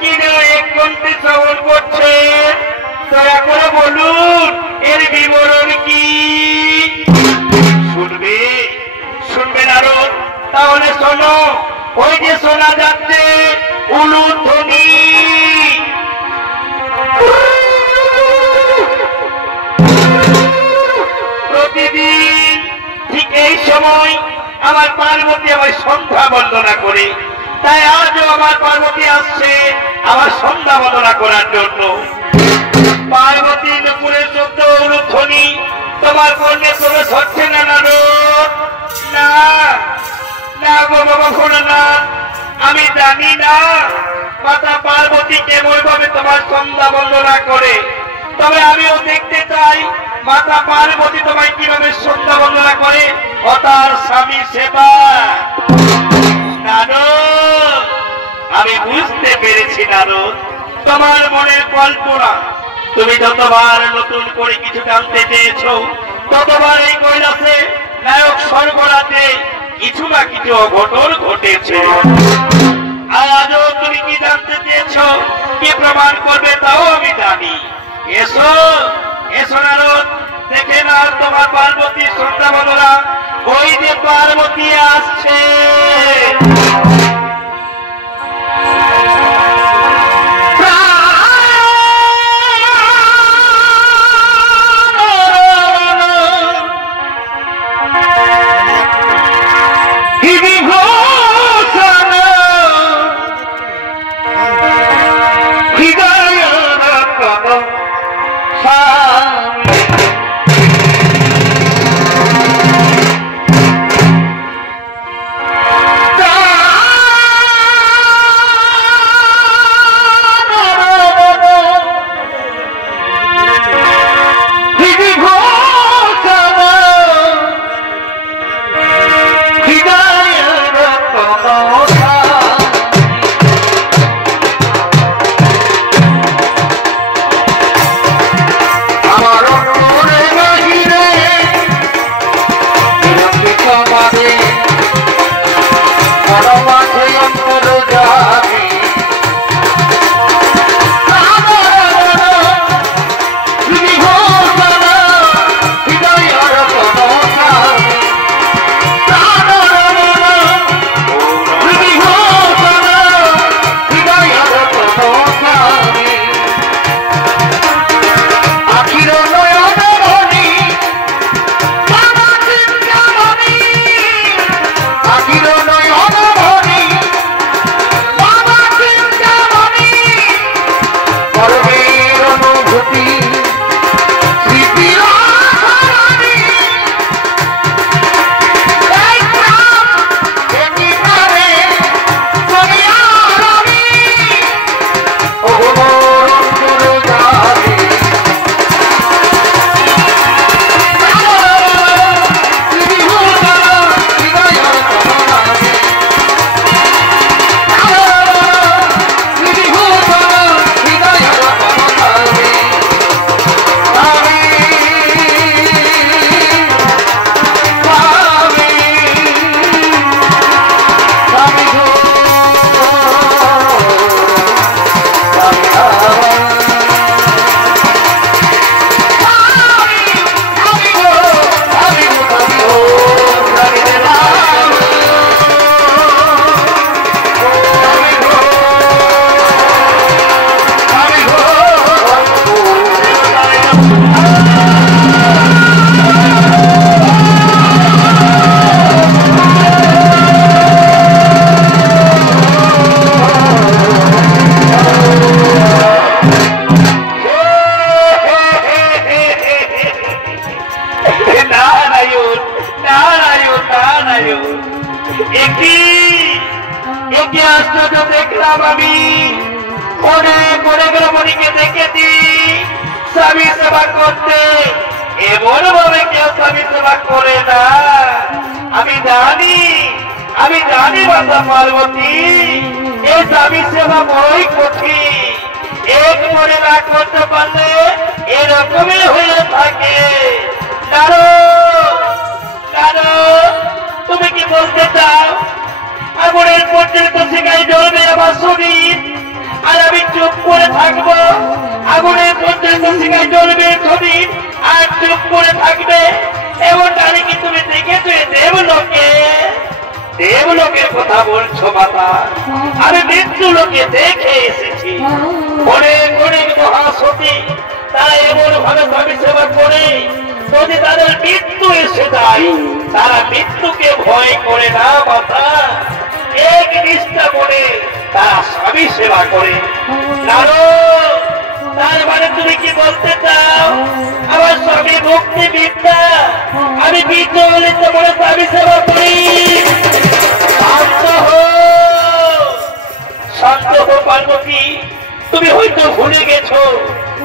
কিনে এক ঘন্টা শ্রবণ করছে, দয়া করে বলুন এর বিবরণ কি? শুনবে শুনবে নারদ? তাহলে শোনো। ওই যে শোনা যাচ্ছে উলুধ্বনি, প্রতিদিন ঠিক এই সময় আমার পার্বতী আমার সন্ধ্যা বন্দনা করে। তাই আজও আমার পার্বতী আসছে আমার সন্ধ্যা বন্দনা করার জন্য। পার্বতী দুপুরের শব্দ উলুধ্বনি তোমার কর্ণে প্রবেশ হচ্ছে না নারদ? না না গো বাবা ভোলানাথ, আমি জানি না মাতা পার্বতী কেমন ভাবে তোমার সন্ধ্যা বন্দনা করে। তবে আমিও দেখতে চাই মাতা পার্বতী তোমায় কিভাবে সন্ধ্যা বন্দনা করে ও তার স্বামী সেবা। নারদ, আমি বুঝতে পেরেছি নারদ তোমার মনের কল্পনা। তুমি যতবার নতুন করে কিছু জানতে চেয়েছো, ততবার এই কৈলাসে নায়ক স্বর্গরাতে কিছু না কিছু অঘটন ঘটেছে। আজও তুমি কি জানতে চেয়েছো, কি প্রমাণ করবে তাও আমি জানি। এসো এসো নারদ, দেখে না তোমার পার্বতী সন্ধ্যা বন্দনা। ওই যে পার্বতী আসছে। দেখলাম আমি অনেক অনেক রমণীকে দেখেছি স্বামী সেবা করতে, এমন ভাবে কেউ স্বামী সেবা করে না। আমি জানি মাতা পার্বতী, এই স্বামী সেবা বড়ই কঠিন। এক মনে না করতে পারলে এরকমই হয়ে থাকে। তুমি কি বলতে চাও আগুনের পর্যন্ত শিখাই জ্বলবে আমার শরীর, আর আমি চুপ করে থাকবো? আগুনের পর্যন্ত শিখায় জ্বলবে ছবি আর চুপ করে থাকবে? এমনটা কি তুমি দেখেছো দেবলোকে? দেবলোকের কথা বলছো মাতা? আমি মৃত্যু লোকে দেখে এসেছি। অনেক অনেক মহাসতী তারা এমন ভাবে স্বামী সেবা করে যদি তাদের মৃত্যু এসে যায় তারা মৃত্যুকে ভয় করে না মাতা, এক নিষ্ঠা করে তারা স্বামী সেবা করে। তার মানে তুমি কি বলতে চাও আমার স্বামী ভক্তি বিদ্যা, আমি বৃদ্ধ হলে তোমার স্বামী সেবা করি? শান্ত হো পার্বতী, তুমি হয়তো ভুলে গেছো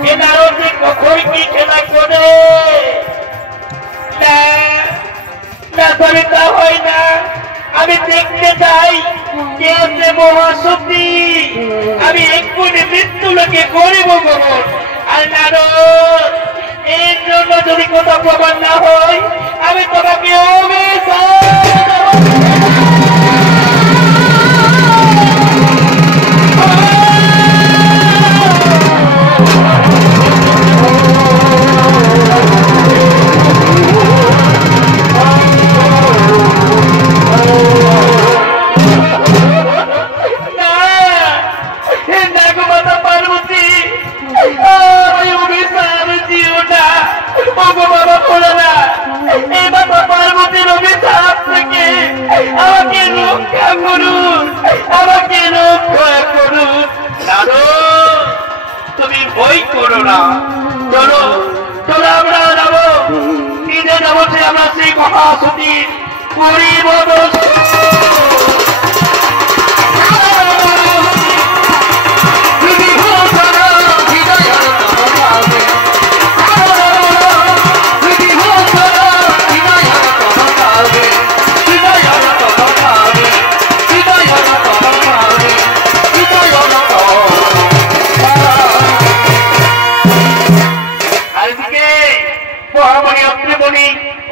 এ নারদে কখন কি খেলা করে। না তবে তা হয় না, আমি দেখতে চাই কে আছে মহাশক্তি, আমি এক্ষুনি মৃত্যু লোকে করিব গ্রহণ। আর নারদ এর জন্য যদি কোথাও প্রমাণ না হয় আমি তোমাকে তুমি ভয় করো না। চলো চলো আমরা যাবো, নিজে যাবো আমরা সেই মহাসতীর পরিবর্তন।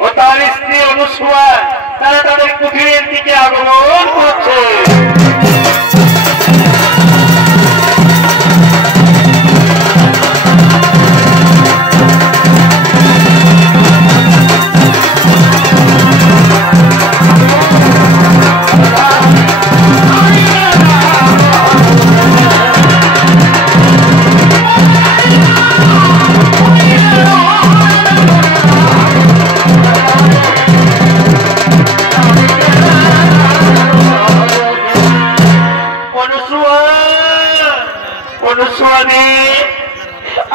ও তার স্ত্রী অনুসূয়া তারা তাদের কুঠিরের দিকে আগমন করছে।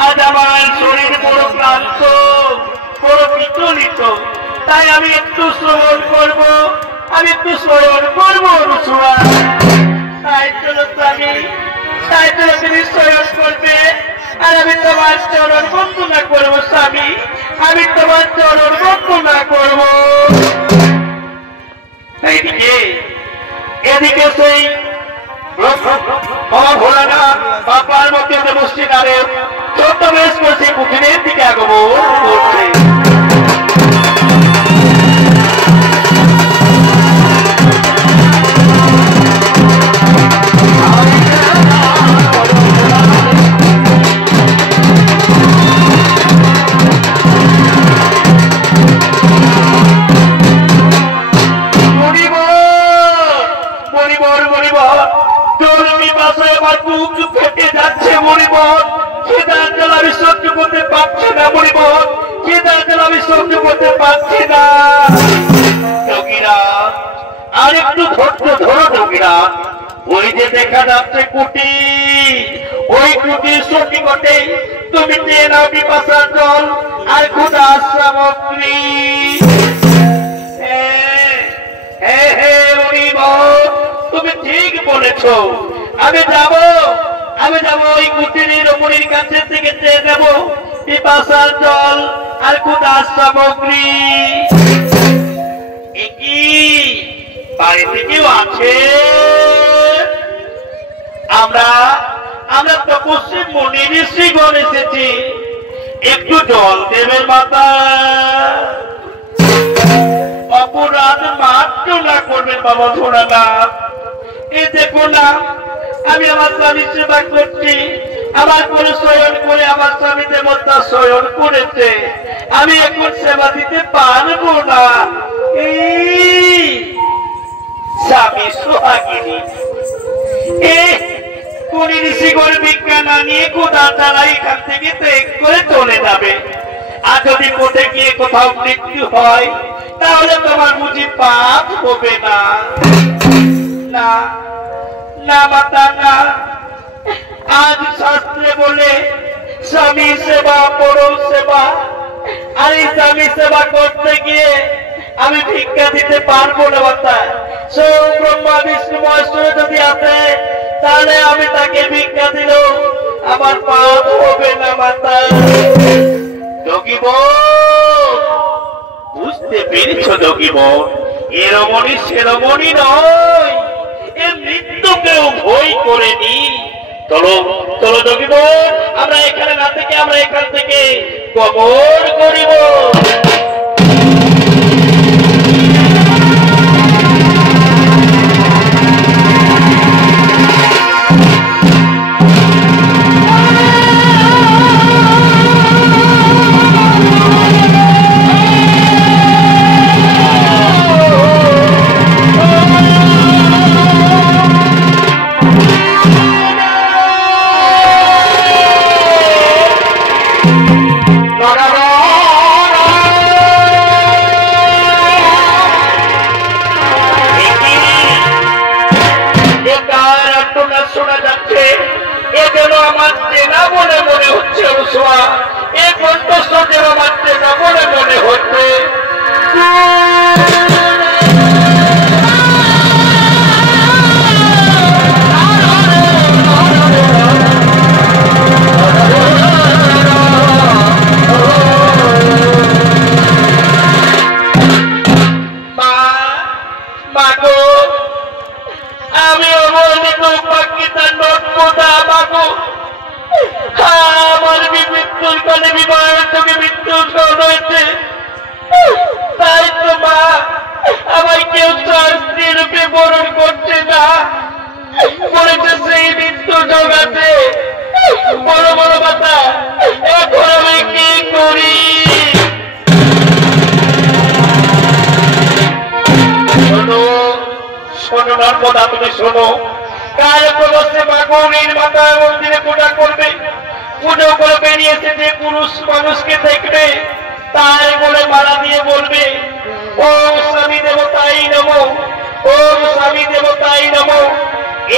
আজ আমার শরীর বড় ক্লান্ত, বড় বিচলিত, তাই আমি একটু শ্রবণ করবো, আমি একটু স্মরণ করবো অনুসূয়া। তাই চলো স্বামী, তাই চলো তুমি স্মরণ করবে আর আমি তোমার চরণ বন্দনা করবো স্বামী, আমি তোমার চরণ বন্দনা করবো। এইদিকে এদিকে সেই বাবা ভোলানাথ বা পার্বতী দেবশ্রীনারের ছদ্মবেশ করে সেই কুঠিরের দিকে আগমন করছে। আর একটু ধৈর্য ধরো যোগীরা, ওই যে দেখা যাচ্ছে কুটি, ওই কুটির সন্নিকটে তুমি নিয়ে নাও পিপাসার জল আর ক্ষুধার সামগ্রী। তুমি ঠিক বলেছ, আমি যাব ওই কুটির রমণীর কাছে থেকে চেয়ে নেব পিপাসার জল আর ক্ষুধার সামগ্রী। বাড়িতে কেউ আছে? আমরা তপস্বী মুনি ঋষিগণ এসেছি, একটু জল দেবেন মাতা। অপরাধ মাত্র না করবেন বাবা ভোলানাথ। এই দেখো না, আমি আমার স্বামীর সেবা করছি, আমার পরিচয়ন করে আমার স্বামী দেবতা শয়ন করেছে, আমি এখন সেবা দিতে পারবো না। স্বামী সোহাগিনী কোন ঋষিগণ বিজ্ঞান নিয়ে কোথা তারা এখান থেকে ত্যাগ করে চলে যাবে। আর যদি পথে গিয়ে কোথাও মৃত্যু হয় তাহলে তোমার বুঝি পাপ হবে না? না না মাতা না, আজ শাস্ত্রে বলে স্বামী সেবা পরম সেবা, আর এই স্বামী সেবা করতে গিয়ে আমি ভিক্ষা দিতে পারবো না মাতা। স্বয়ং ব্রহ্মা বিষ্ণু মহেশ্বর যদি আসে তাহলে আমি তাকে ভিক্ষা দিল আমার পাপ হবে না মাতা। যোগীব বুঝতে পেরেছ যোগীব, এ রমণী সে রমণী নয়, এ মৃত্যুকেও ভয় করেনি। চলো চলো যোগীব, আমরা এখানে না থেকে আমরা এখান থেকে গমন করিব।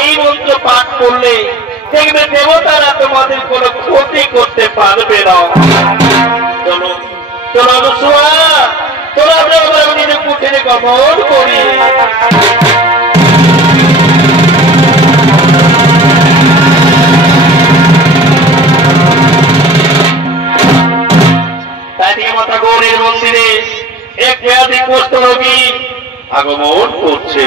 এই মন্ত্র পাঠ করলে দেখবে দেবতারা তোমাদের কোনো ক্ষতি করতে পারবে না। চলো চলো অনুসূয়া, চলো আমরা নিজে কুঠিরে গমন করি। তাই থেকে মাতা গৌরীর মন্দিরে এক ব্যাধি কুষ্ঠ রোগী আগমন করছে।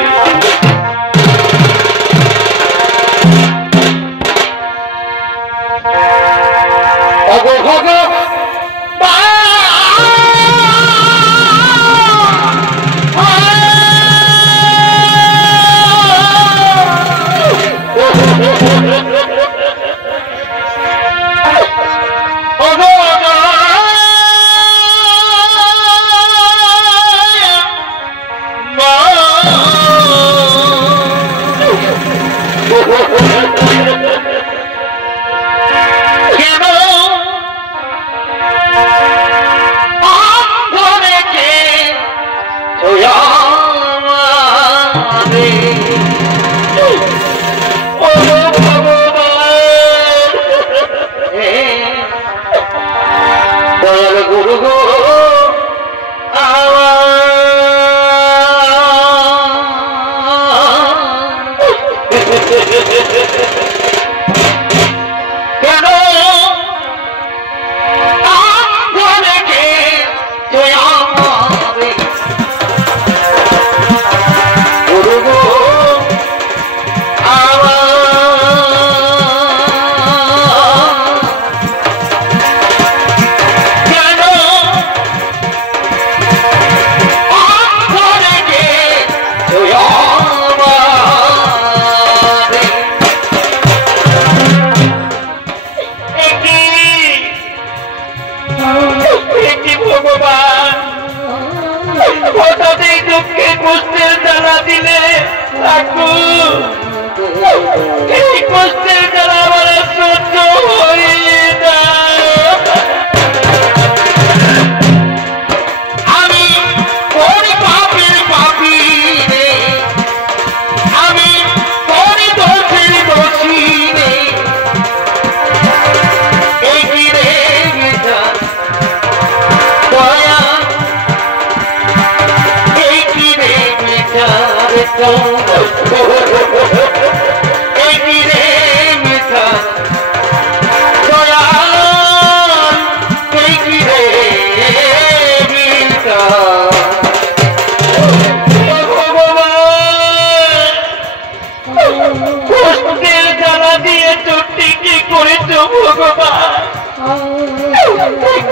কষ্টের জ্বালা দিয়ে চুটি কি করেছ ভগবান,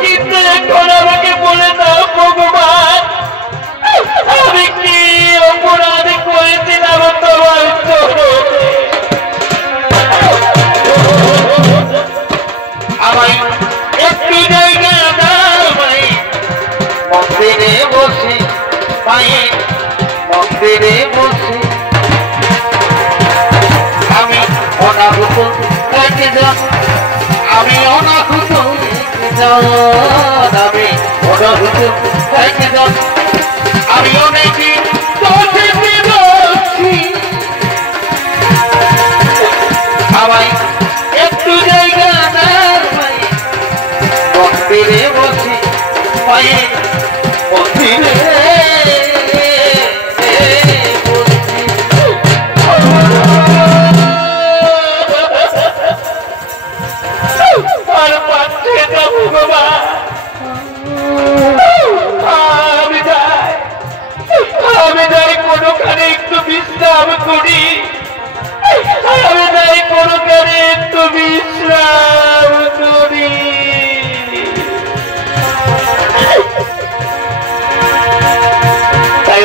কিন্তু এখন আমাকে বলে দাও ভগবান, আমি কি অপরাধ করেছিলাম তোমার চরণে? আমায় একটু জায়গা দাও ভাই, মন্দিরে বসি মায়ে, মন্দিরে বসি আমি অনাহুত একজন, আমি অনাহুত একজন, আমি অনাহুত একজন, আমি অনেকদিন আমায় একটু জায়গা দাও ভাই, মন্দিরে বসি মায়ে, মন্দিরে আমি যাই কোনোখানে একটু বিশ্রাম করি, আমি যাই কোনোখানে একটু বিশ্রাম করি। তাই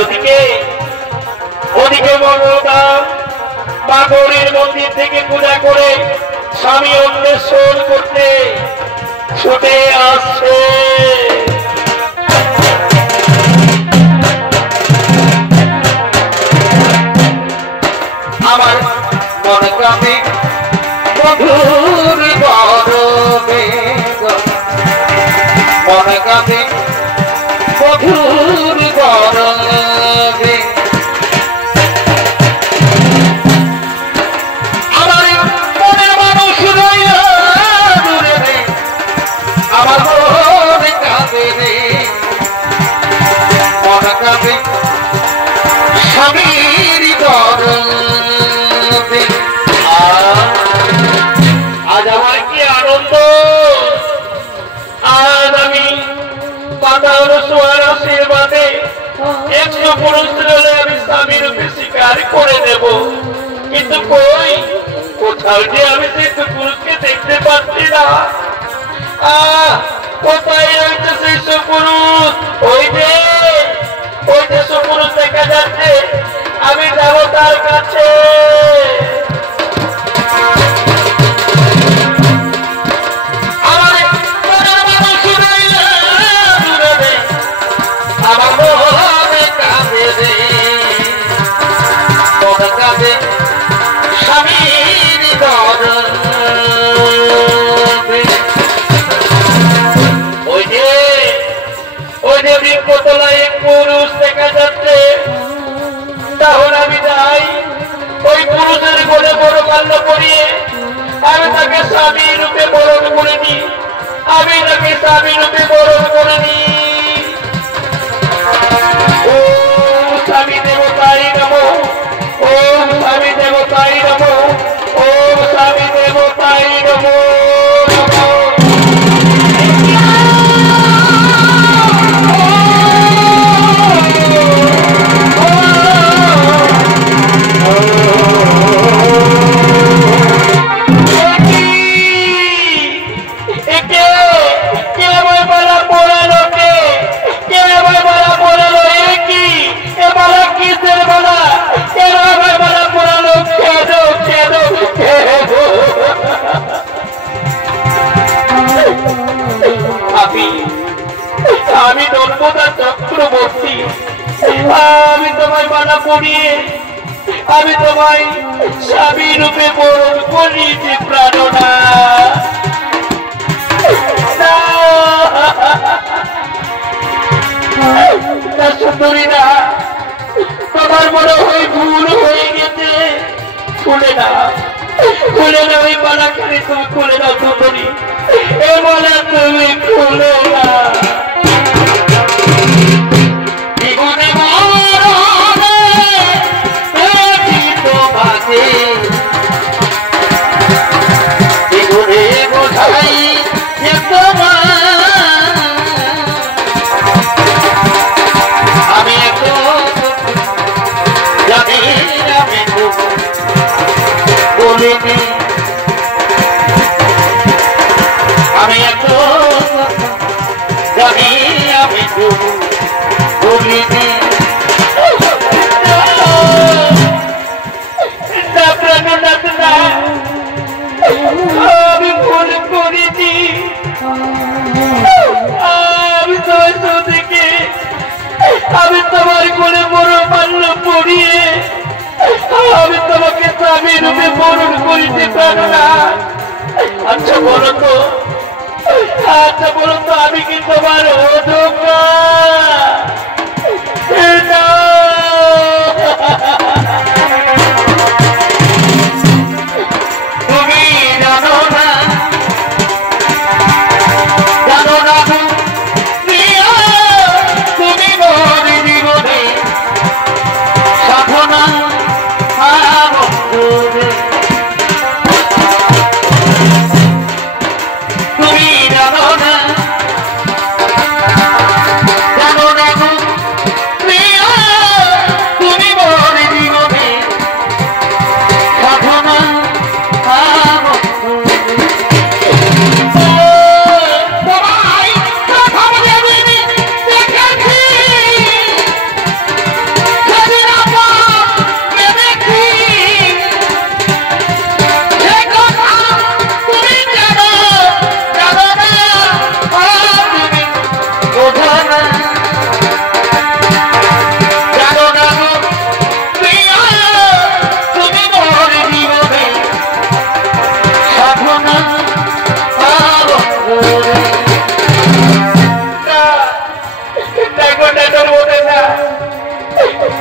ওদিকে মঙ্গলদাম মা গৌরীর মন্দির থেকে পূজা করে স্বামী অন্বেষণ করতে ছুটে আসছে। আমার মনে কামে মধুর গরমে, মনে কামে মধুর গরমে, আমার মনে মানুষ রইয়া দূরে রে, আমার মনে কাঁদে রে, মনে কামে স্বামীর গরমে। আজ আমার কি আনন্দ, আজ আমি পাতার সোয়ার আশীর্বাদে 100 পুরুষ হলে আমি স্বামী রূপে স্বীকার করে নেব, কিন্তু কই কোথাও যে আমি সেই পুরুষকে দেখতে পাচ্ছি না। কোথায় রয়েছে সেই সুপুরুষ? ওই যে সুপুরুষ দেখা যাচ্ছে, আমি যাবো তার কাছে। পুরুষ দেখা যাচ্ছে, তাহলে আমি যাই ওই পুরুষের কোলে বড় কাণ্ড করিয়ে আমি তাকে স্বামী রূপে বরণ করে নি, আমি তাকে স্বামী রূপে বরণ করে নি। ও স্বামী দেবতাই নমঃ, ও স্বামী দেবতাই নমঃ, ও স্বামী দেবতাই নমঃ। আমি নর্মদা চক্রবর্তী, আমি তোমায় মালা পড়িয়ে আমি তোমায় স্বামী রূপে বরণ করিয়েছি প্রাণনা। সুন্দরী না, তোমার মনে হয় ভুল হয়ে গেছে, খুলে না ওই মালাখানি, তুমি খুলে না সুন্দরী, এ মালা তুমি খুলে না। বলিনি আমি এত জানি আমি তো বলিনি আমি ভুল করিনি আমি তোমার থেকে আমি তোমার কোলে বড় মাল্য পড়িয়ে আমি তোমাকে স্বামী রূপে বরণ করিতে পারো না। আচ্ছা বলো তো আমি কি তোমার অযোগ্য? তুমি জানো না তুমি মোর জীবনে সাধনা তুমি জানো না তুমি মোর জীবনে সাধনা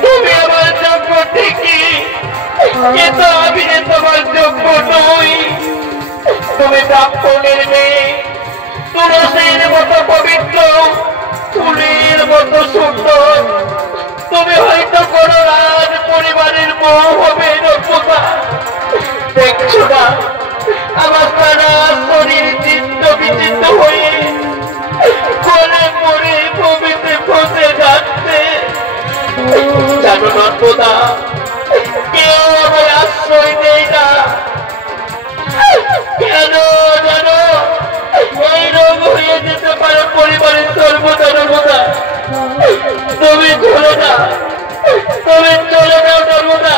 তুমি আমার যোগ্য ঠিকই কিন্তু আমি তোমার যোগ্য নই। তুমি ব্রাহ্মণের মেয়ে, তুলসীর মতো পবিত্র, ফুলের মতো সুন্দর। তুমি হয়তো কোন রাজ পরিবারের বউ হবে রূপা। দেখছো না আমার সারা শরীর চিত্ত বিচিত্ত হয়ে কোলে পড়ে ভূমিতে ফসে যাচ্ছে। জানো নর্মদা কেউ আমার আশ্রয় দেয় না। কেন জানো এই রোগ হয়ে যেতে পারে পরিবারের সর্বদা। নর্মদা তুমি চলো না, তুমি চলে যাও নর্মদা,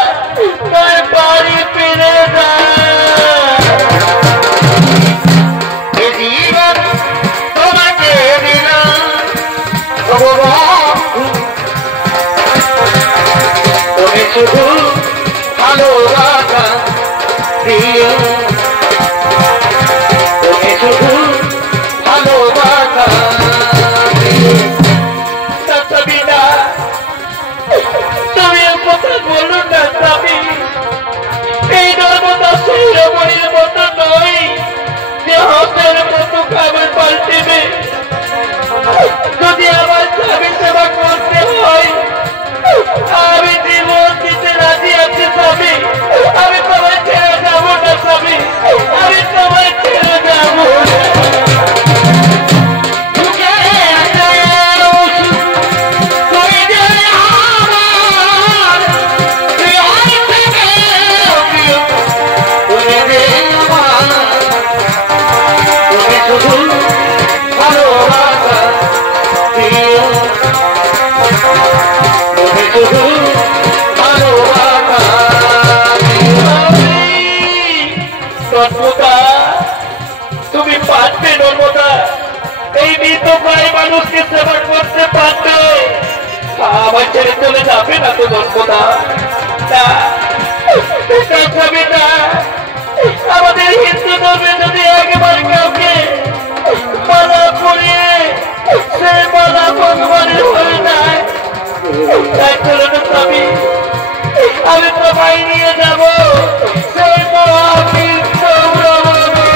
তাই বাড়ি ফিরে যা। জীবন তোমাকে দিলাম তুমি শুধু ভালোবাসা দিও, তুমি শুধু ভালোবাসা দিও। তুমি কথা বলো না স্বামী, এই নর্মদা সৌরমণির মতো নয় যে হাতের মতো খাবার পাল্টেবে। যদি আমার স্বামী সেবা করতে হয় আমি জীবন দিতে রাজি আছি স্বামী। আমি তোমায় ছেড়ে যাবো না স্বামী, আমি তোমায় ছেড়ে যাবো না। তুমি পারবে নর্মদা, এই মৃতপ্রায় মানুষকে সেবা করতে পারবে। আমার ছেড়ে চলে যাবে না তো নর্মদা? আমাদের হিন্দু ধর্মে যদি একবার কাউকে মালা পরিয়ে সে মালা ভগবানের হয়ে যায়, তাই চলুন স্বামী আমি তোমায় নিয়ে যাবো সেই মহাবীর সৌরভে।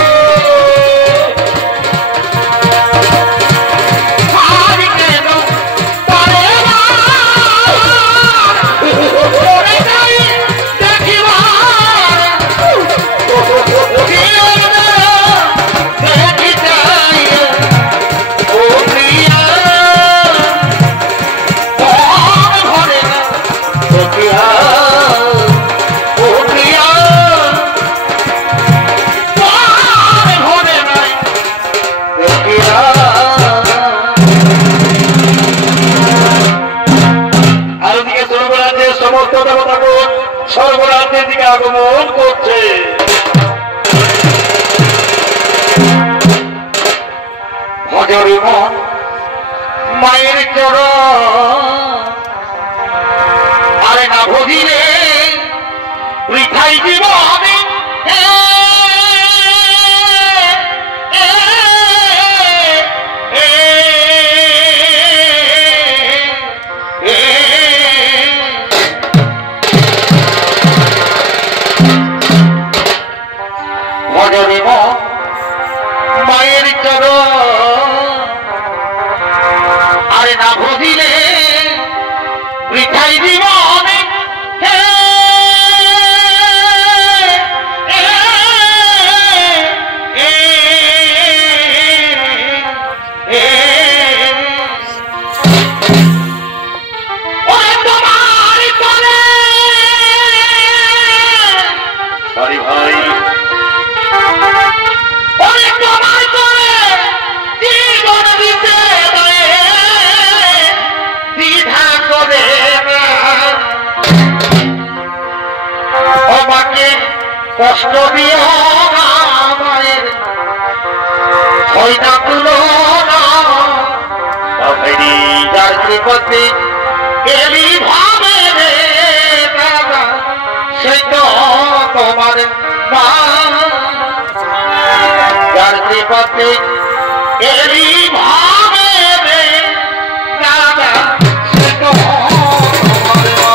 Oh, চর আরে না ভজিলে বৃথাই জীবনে ভজদেব মায়ের চর আরে না ভজিলে বৃথাই জীবনে কষ্ট দিও না মায়ের হয় না তুলনা যার কৃপতি এলি ভাবে রে দাদা সে তো তোমার মা যার কৃপতি এলি ভাবে রে দাদা সে তো তোমার মা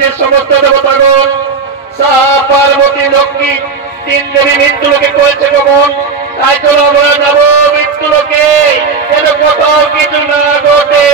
যে সমস্ত দেবতাগণ পার্বতী লক্ষ্মী তিন দেবী মৃত্যুলোকে করেছে গমন, তাই চলো আমরা যাবো মৃত্যুলোকে, যেন কোথাও কিছু না ঘটে।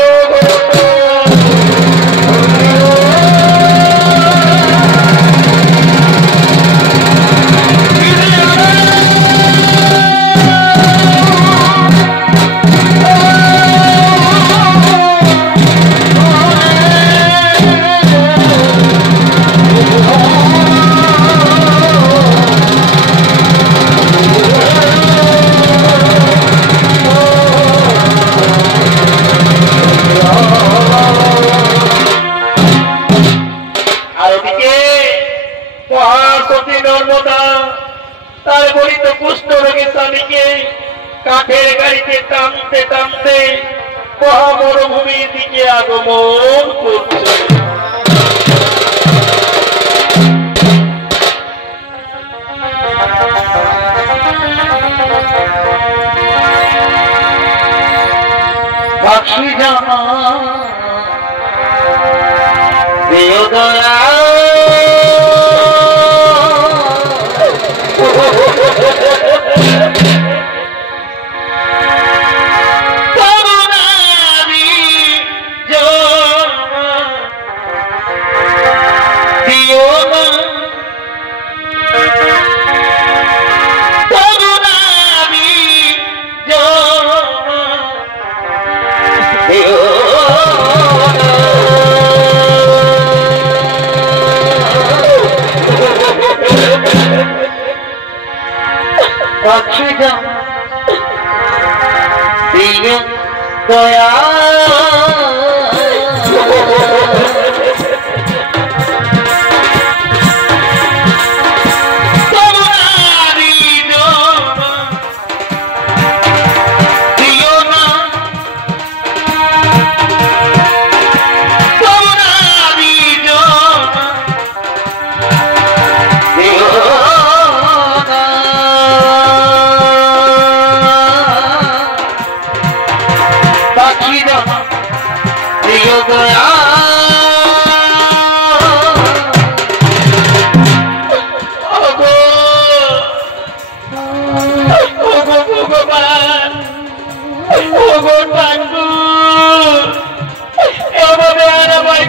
তার গরিত কুষ্ঠ রোগী স্বামীকে কাঠের গাড়িতে টানতে টানতে মহামরুভূমির দিকে আগমন করছে। পাখি জামা দেও দয়া পাখি জামা দিও দয়া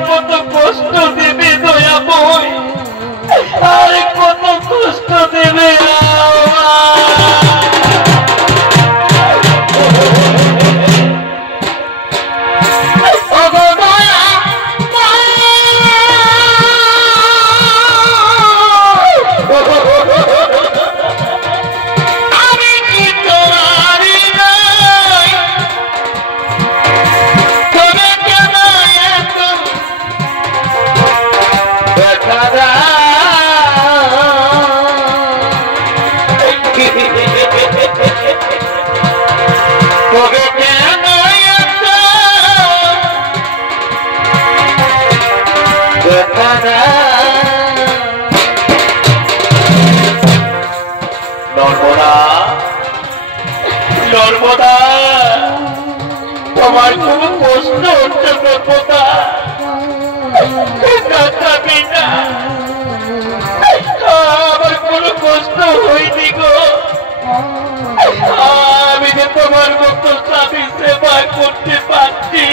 কত কষ্ট দেবে দয়া বই, আর কত কষ্ট দেবে নর্মদা, তোমার খুব কষ্ট হচ্ছে নর্মদা, আমার কোনো কষ্ট হয়নি গো, আমি যে তোমার মতো স্বামী সেবা করতে পারছি,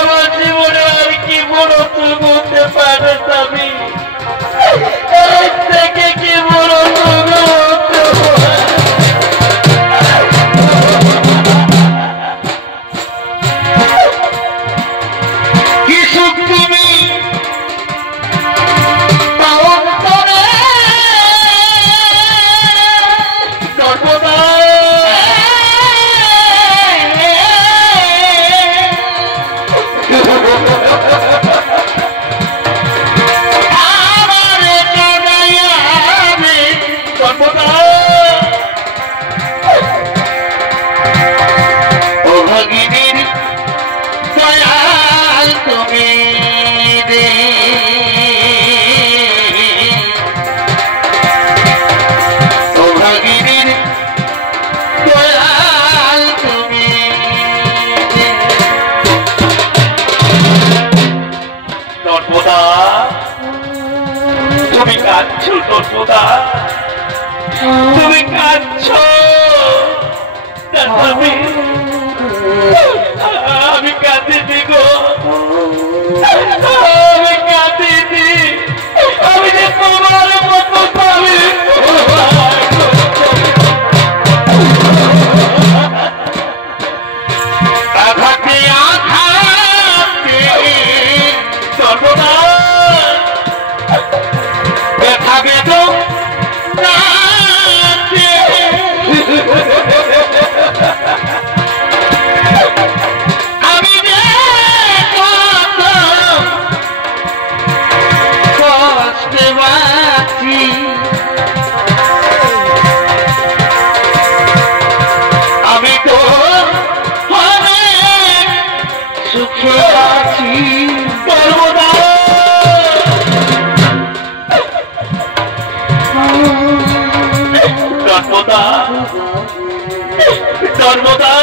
আমার জীবনে আর কি বড় তুই বলতে পারো স্বামী, থেকে কি বড় সর্বদা তুমি কাঁদছ আমি কাঁদিনি গো, আমি কাঁদিনি, আমি যে তোমার মতো পাবি সর্বদা ব্যথা বেদন আমি যে কত কষ্টে বাঁচি, আমি তো অনেক সুখে আছি সর্বদা। সর্বদা সর্বদা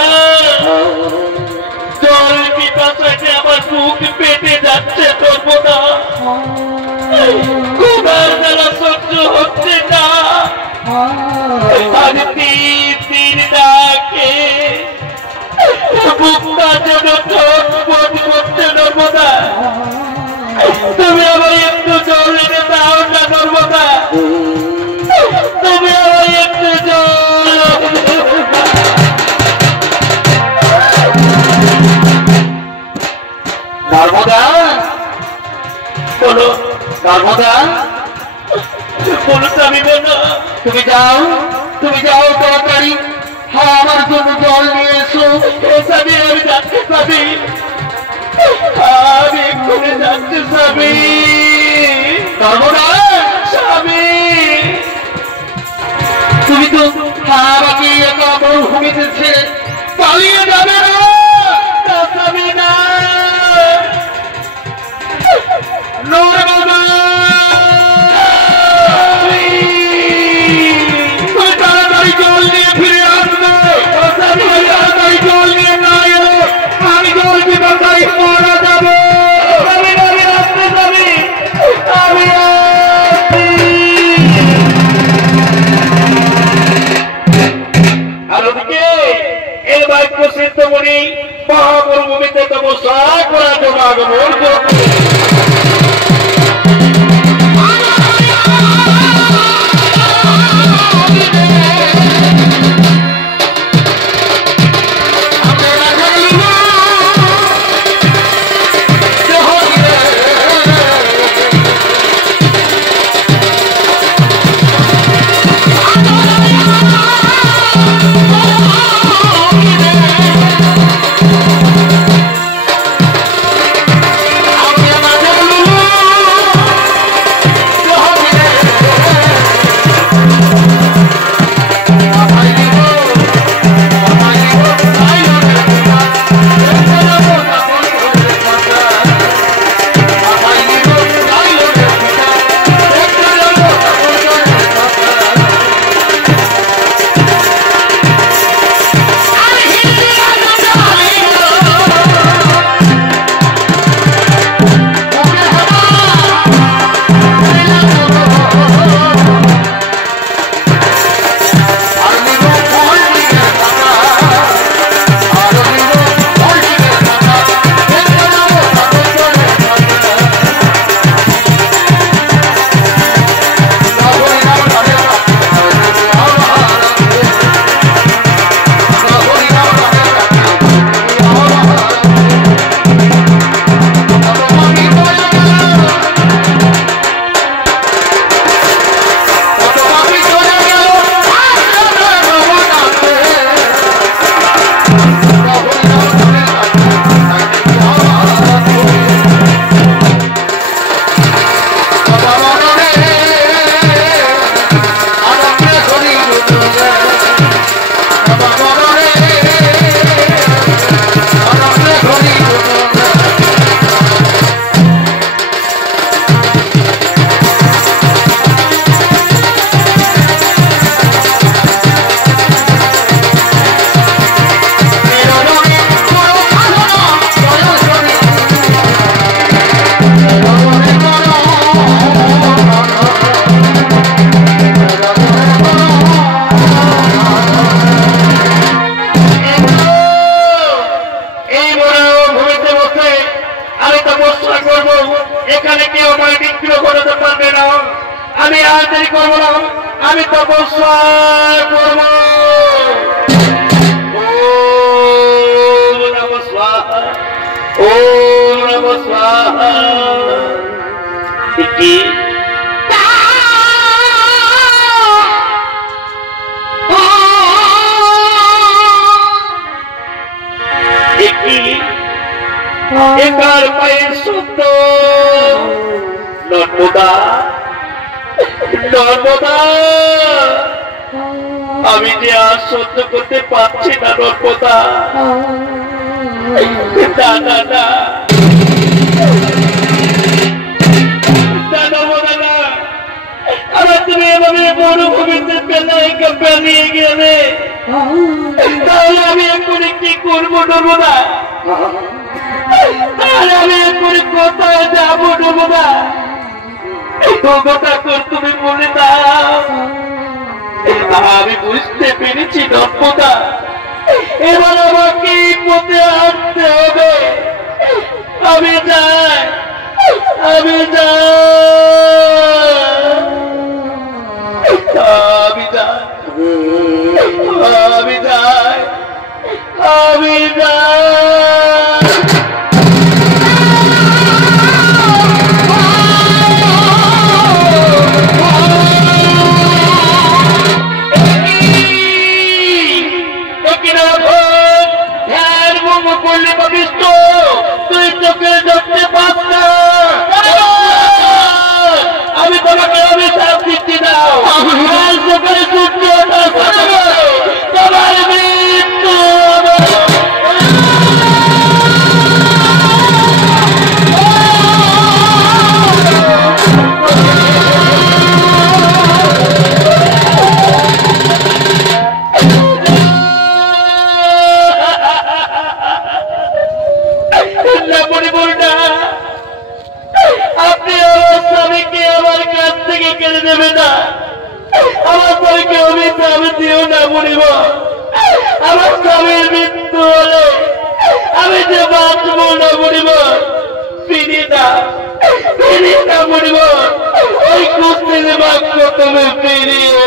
জল পিপাসায় আমার বুক পেটে যাচ্ছে সর্বদা, কুমার দ্বারা সহ্য হচ্ছে না। আজ তিন ডাকে বুকটা যেন ঠোঁট করছে নর্মদা, তুমি আমার একটু জল এনে দাও না নর্মদা, তুমি আমার একটু জল। নর্মদা বলো, নর্মদা বলো, আমি বলো, তুমি যাও তাড়াতাড়ি, হ্যাঁ আমার জন্য জল নিয়ে এসো। স্বামী আমি যাচ্ছি স্বামী, আমি এক্ষুনি যাচ্ছি স্বামী। নর্মদা স্বামী, তুমি তো আমাকে একা মরুভূমিতে ছেড়ে পালিয়ে যাবে না স্বামী, না নর্মদা তুমি তাড়াতাড়ি জল নিয়ে ফিরে আসবে, তাড়াতাড়ি জল নিয়ে না এলো আমি জল পিপাসায় মারা যাবো। আমি আসতে যাবি, আমি আর ওদিকে এর বাক্য সিদ্ধ করি মহামরুভূমিতে তপস্যা করার জন্য আগমন করবে। এখানে কেউ আমায় বিক্রয় করতে পারবে না। আমি আর দেরি করবো না, আমি তপস্যা করব। ওম নমঃ স্বাহা, ওম নমঃ স্বাহা। কি একার পায়ের শব্দ। নর্মদা, নর্মদা, আমি যে আর সহ্য করতে পারছি না নর্মদা। না না না, নর্মদা না, আবার তুমি এভাবে মরুভূমিতে পেলিয়ে গেলে তাহলে আমি এখন কি করবো নর্মদা? তাহলে আমি এখন কোথায় যাবো নর্মদা? কথা কর, তুমি বলে দাও। আমি বুঝতে পেরেছি নর্মদা, এবার আমাকে পথে আসতে হবে। আমি যাই, আমি যাই, আমি যাই, আমি যাই, আমি যাই। তুই চোখে দেখতে পাস না, আমি তোমাকে অভিশাপ দিচ্ছি দাও। চোখে সূর্য তোমার মৃত্যু। আপনি আমার স্বামীকে আমার কাছ থেকে কেড়ে নেবে না। আমার স্বামীকে অভিশাপ দিও না বলিব। আমার স্বামীর মৃত্যু হলে আমি যে বাঁচবো না বলিব। ফিরি না, ফিরি না বলিব। ওই কুস্তির বাক্য তুমি ফিরিয়ে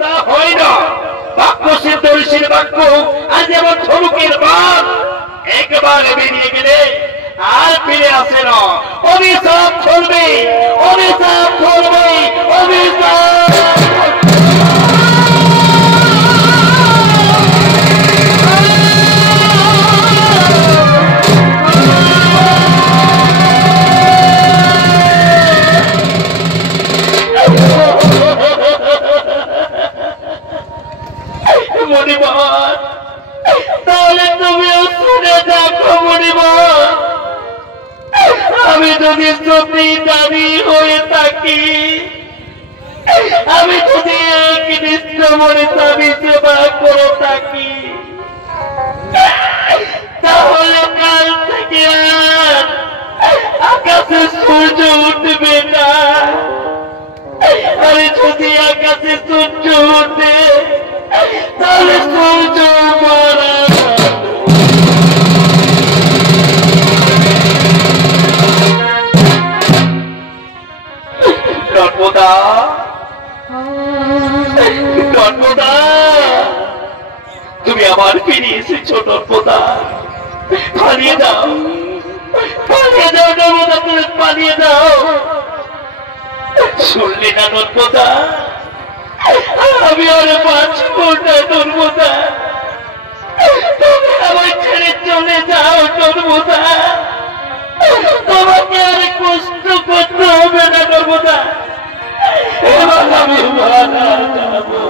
তা হয় না। বাক্য সিদ্ধ ঋষির বাক্য আজ আমার ঝলুকের বাদ একবার বেরিয়ে গেলে আর ফিরে আসে না। অভিশাপ চলবে, অভিশাপ চলবে, অভিশাপ। মণিবর, তাহলে তুমিও শুনে দেখো মণিবর, আমি যদি সত্যি দাবি হয়ে থাকি, আমি যদি এক নিত্য মনে দাবি সেবা করে থাকি, তাহলে কাল থেকে আর আকাশে সূর্য উঠবে না। আরে যদি আকাশে সূর্য উঠে তাহলে সূর্য মারা নর্মদা, নর্মদা, তুমি আবার ফিরে এসেছো নর্মদা। পালিয়ে দাও, পালিয়ে দাও নর্মদা, তুমি পালিয়ে দাও। শুনলে না নর্মদা, আমি আর বাঁচবো না নর্মদা। তুমি আমার ছেড়ে চলে যাও নর্মদা। তোমাকে আর কষ্ট করতে হবে না নর্মদা। এবার আমি মারা যাবো।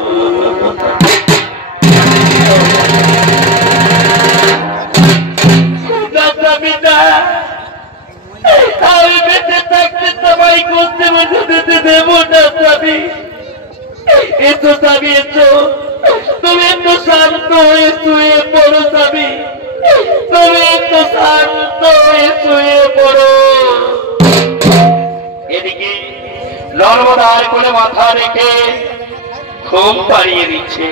আমি বেঁচে থাকতে তোমায় করতে বসে দিতে দেবো না স্বামী। এতো স্বামী, এসো, তুমি একটু শান্ত হয়ে শুয়ে পড়ো স্বামী, তুমি একটু শান্ত হয়ে শুয়ে পড়ো। এদিকে নর্মদার কোলে মাথা রেখে ঘুম পাড়িয়ে দিচ্ছে,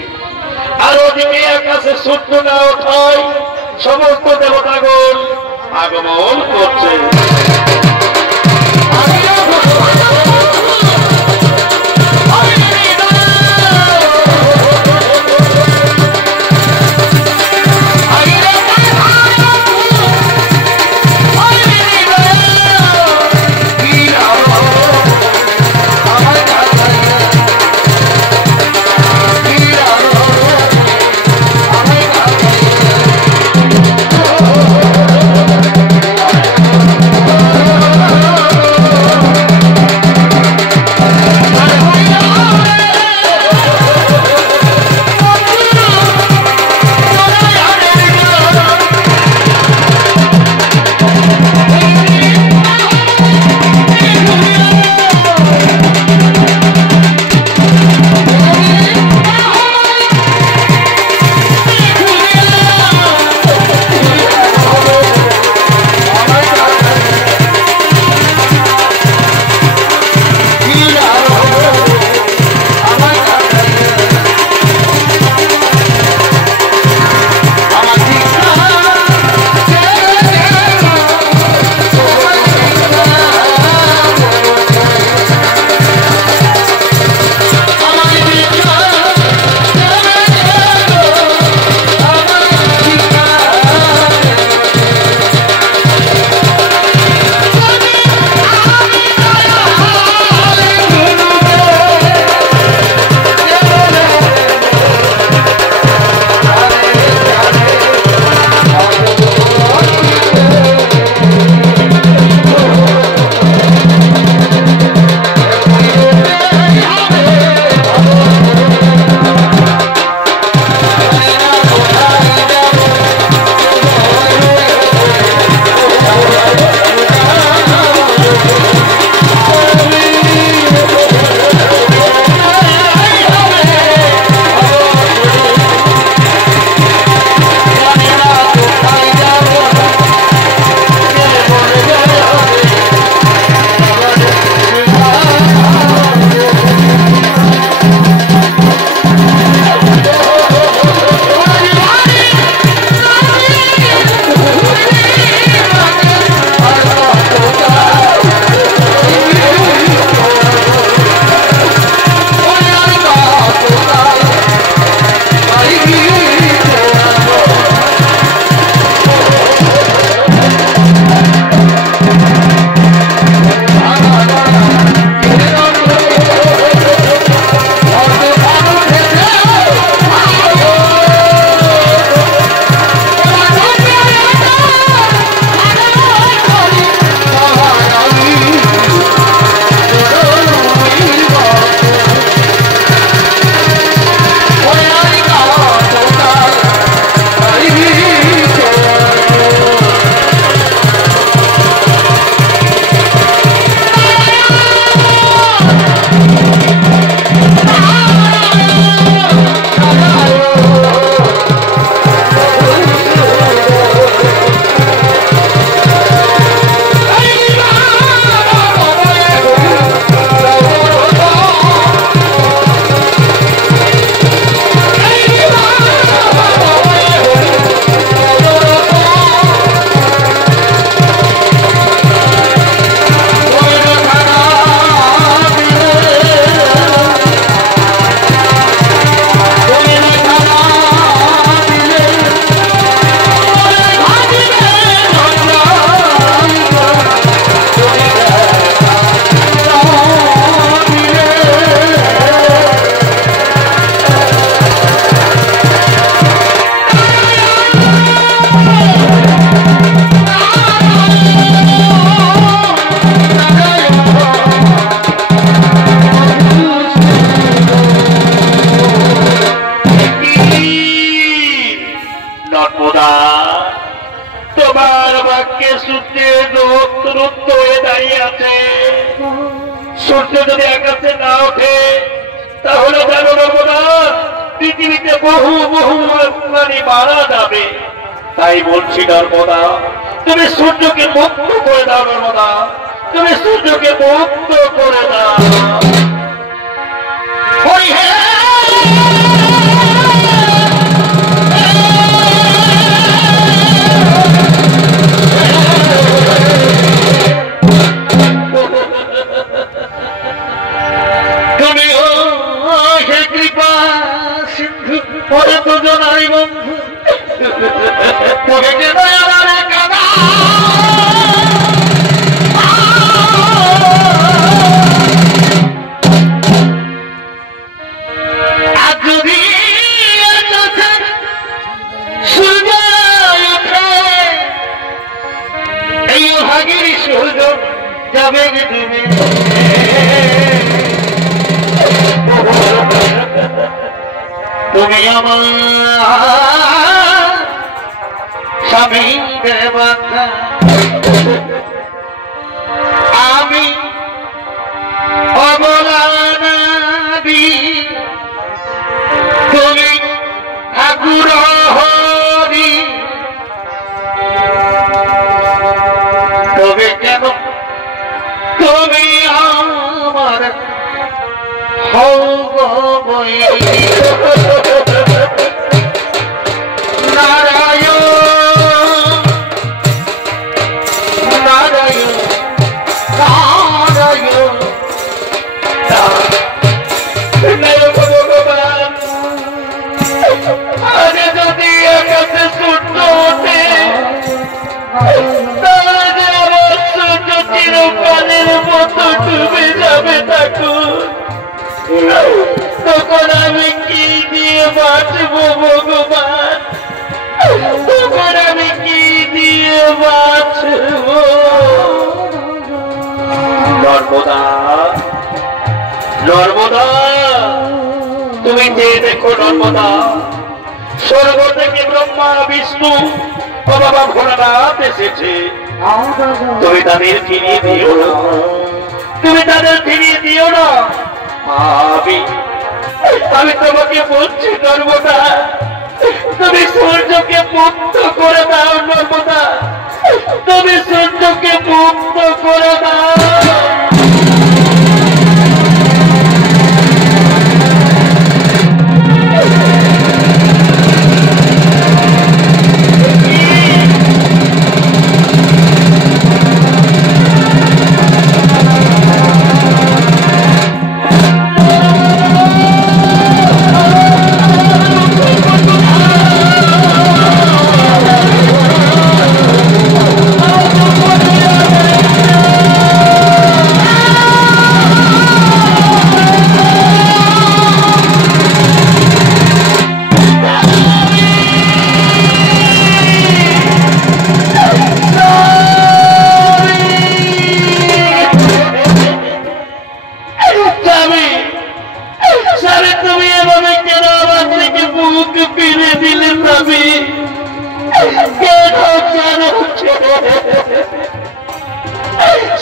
আর ওদিকে আকাশে সূর্য না ওঠায় সমস্ত দেবতাগণ আগমন করছে। সূর্য যদি আকাশে না ওঠে তাহলে জানো না পৃথিবীতে বহু বহু প্রাণী মারা যাবে। তাই বলছি নর্মদা, তুমি সূর্যকে মুক্ত করে দাও। নর্মদা, তুমি সূর্যকে মুক্ত করে দাও। কৃপা সিন্ধু পরে দুজনাই বন্ধু তবে কেন আমার কাদা আর যদি সূর্য ওঠে এই ভাগের সূর্য যাবে ডুবে তুমি আমার স্বামী দেবতা আমি অবলানাদি তুমি ঠাকুর হরি তবে কেন তুমি আমার নারায়ণ নারায়ণ নারায়ণ ভগবান আরে যদি আকাশে সূর্য ওঠে তাহলে আমার সূর্য চিরকালের মতো ডুবে যাবে ঠাকুর তখন আমি কি দিয়ে বাঁচবো ভগবান তখন আমি কি দিয়ে বাঁচবো নর্মদা নর্মদা তুমি যে দেখো নর্মদা স্বর্গ থেকে ব্রহ্মা বিষ্ণু ও বাবা ভোলানাথ এসেছে তুমি তাদের ফিরিয়ে দিও না তুমি তাদের ফিরিয়ে দিও না আমি তোমাকে বলছি নর্মদা তুমি সূর্যকে মুক্ত করে দাও নর্মদা তুমি সূর্যকে মুক্ত করে দাও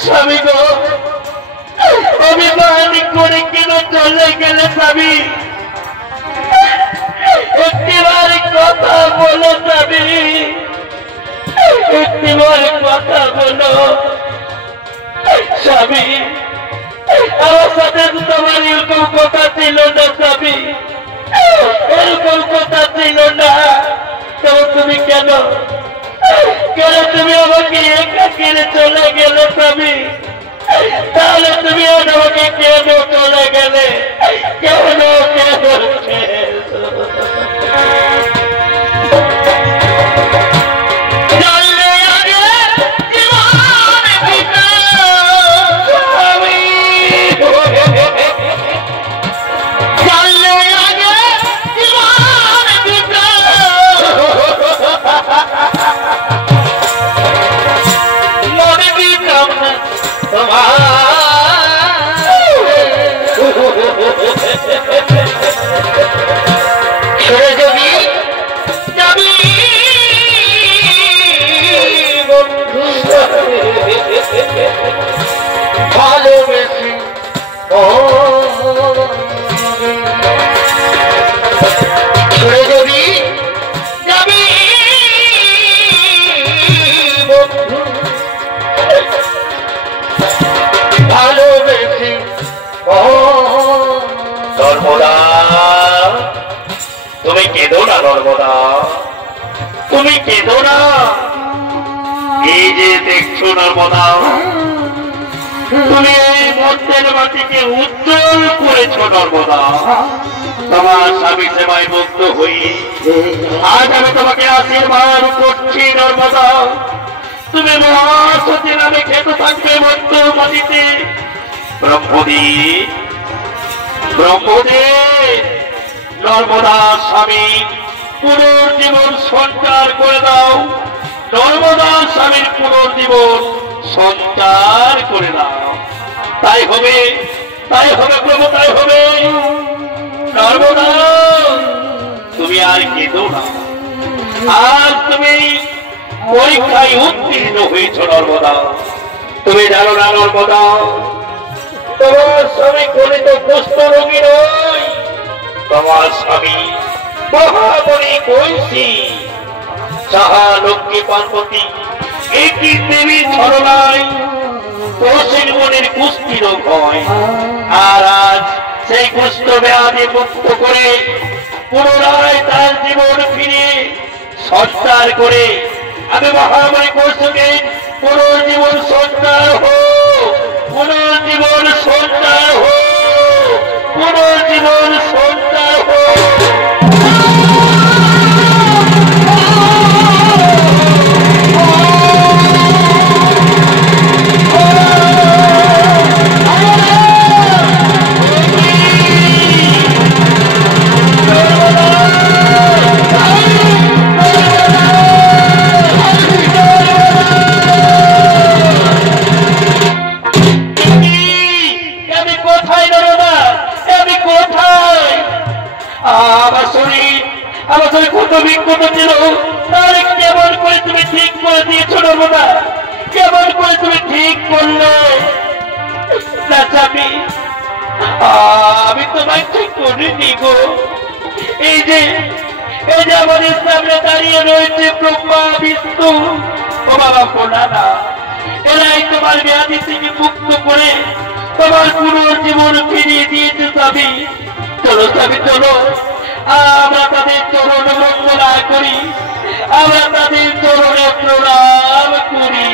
স্বামী গো অভিমান করে কেন চলে গেলে স্বামী একটিবার কথা বলো স্বামী একটিবার কথা বলো স্বামী আমার সাথে তোমার এরকম কথা ছিল না স্বামী এরকম কথা ছিল না তবে তুমি কেন কেন তুমি আমাকে একা কিনে চলে গেলে স্বামী তাহলে তুমি আমাকে কেন চলে গেলে কেন ভালোবেসে ছেড়ে যদি যাবি বন্ধু ভালোবেসে নর্মদা তুমি কেঁদো না নর্মদা তুমি কেঁদো না এই যে দেখছো নর্মদা তুমি এই মর্তের মাটিকে উজ্জ্বল করেছো নর্মদা তোমার স্বামী সেবায় মুক্ত হই আজ আমি তোমাকে আশীর্বাদ করছি নর্মদা। তুমি মহাসতী নামে খেতে থাকবে মধ্য নদীতে। ব্রহ্মদেব ব্রহ্মদেব নর্মদা স্বামী পুনর্জীবন সঞ্চার করে দাও। নর্মদা স্বামীর পুনর্জীবন সঞ্চার করে দাও। তাই হবে প্রভু, তাই হবে। নর্মদা তুমি আর কেঁদো না, আজ তুমি পরীক্ষায় উত্তীর্ণ হয়েছ। নর্মদা তুমি জানো না নর্মদা, তোমার স্বামী গণিত কুষ্ঠ রোগী নয়, তোমার স্বামী মহাবলী কইছি সাহা লক্ষ্মী পার্বতী একই দেবী ছড়নায় কৌশিক মনের কুষ্ঠি রোগ হয়। আর আজ সেই কুষ্ঠ ব্যাধি মুক্ত করে পুনরায় তার জীবন ফিরিয়ে সঞ্চার করে আমি মহাবলী কৌশিকে পুনর্জীবন সঞ্চার হোক, পুনর্জীবন সঞ্চার হোক, পুনর্জীবন সঞ্চার হোক। কত বিক্ষত ছিল, তার কেমন করে তুমি ঠিক করে দিয়েছ নর্মদা, কেমন করে তুমি ঠিক করলে। আমি তোমায় ঠিক করিনি গো। এই যে আমাদের সামনে দাঁড়িয়ে রয়েছে ব্রহ্মা বিষ্ণু ও বাবা কোনারা, এরাই তোমার ব্যাধি থেকে মুক্ত করে তোমার পুনর্জীবন ফিরিয়ে দিয়েছে। স্বামী চলো, স্বামী চলো, আমরা তাদের চরণ বন্দনা করি, আমরা তাদের চরণে প্রণাম করি।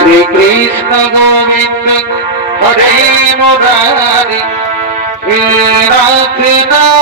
श्री कृष्ण गोविंद हरे मुरारी हे नाथ नारायण